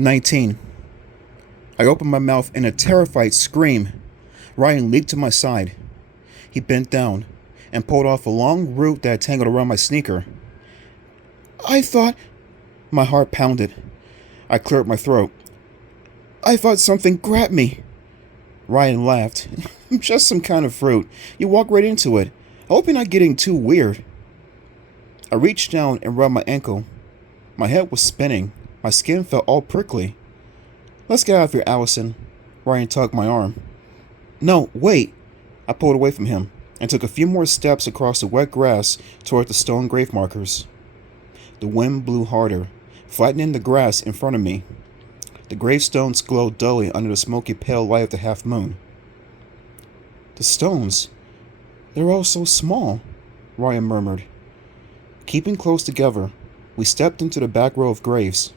19. I opened my mouth in a terrified scream. Ryan leaped to my side. He bent down and pulled off a long root that had tangled around my sneaker. I thought... My heart pounded. I cleared my throat. I thought something grabbed me. Ryan laughed. Just some kind of fruit. You walk right into it. I hope you're not getting too weird. I reached down and rubbed my ankle. My head was spinning. My skin felt all prickly. Let's get out of here, Allison. Ryan tugged my arm. No, wait. I pulled away from him and took a few more steps across the wet grass toward the stone grave markers. The wind blew harder, flattening the grass in front of me. The gravestones glowed dully under the smoky pale light of the half moon. The stones, they're all so small, Ryan murmured. Keeping close together, we stepped into the back row of graves.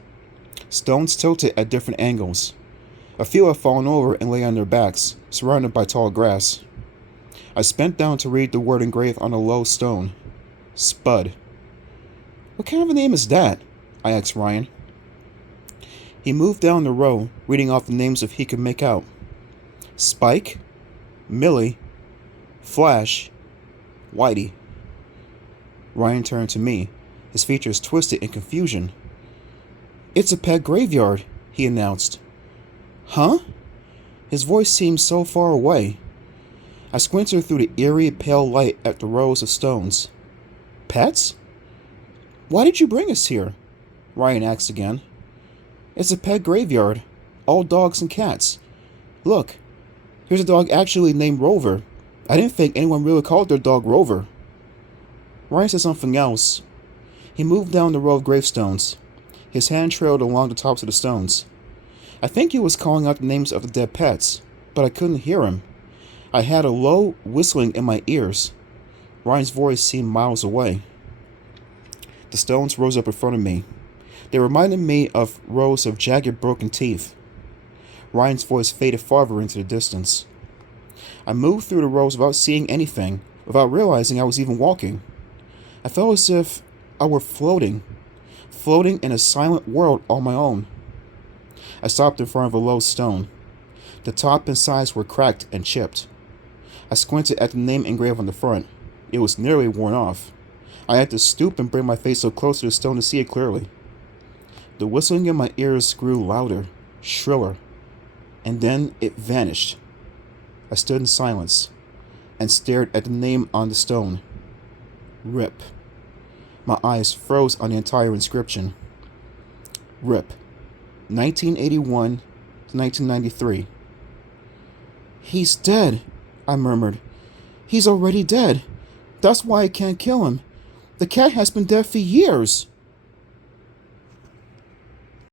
Stones tilted at different angles. A few had fallen over and lay on their backs, surrounded by tall grass. I bent down to read the word engraved on a low stone. Spud. What kind of a name is that? I asked Ryan. He moved down the row, reading off the names if he could make out. Spike, Millie, Flash, Whitey. Ryan turned to me, his features twisted in confusion. It's a pet graveyard, he announced. Huh? His voice seemed so far away. I squinted through the eerie, pale light at the rows of stones. Pets? Why did you bring us here? Ryan asked again. It's a pet graveyard. All dogs and cats. Look, here's a dog actually named Rover. I didn't think anyone really called their dog Rover. Ryan said something else. He moved down the row of gravestones. His hand trailed along the tops of the stones. I think he was calling out the names of the dead pets, but I couldn't hear him. I had a low whistling in my ears. Ryan's voice seemed miles away. The stones rose up in front of me. They reminded me of rows of jagged, broken teeth. Ryan's voice faded farther into the distance. I moved through the rows without seeing anything, without realizing I was even walking. I felt as if I were floating in a silent world on my own. I stopped in front of a low stone. The top and sides were cracked and chipped. I squinted at the name engraved on the front. It was nearly worn off. I had to stoop and bring my face so close to the stone to see it clearly. The whistling in my ears grew louder, shriller, and then it vanished. I stood in silence and stared at the name on the stone. Rip. My eyes froze on the entire inscription. Rip. 1981 to 1993. He's dead, I murmured. He's already dead. That's why I can't kill him. The cat has been dead for years.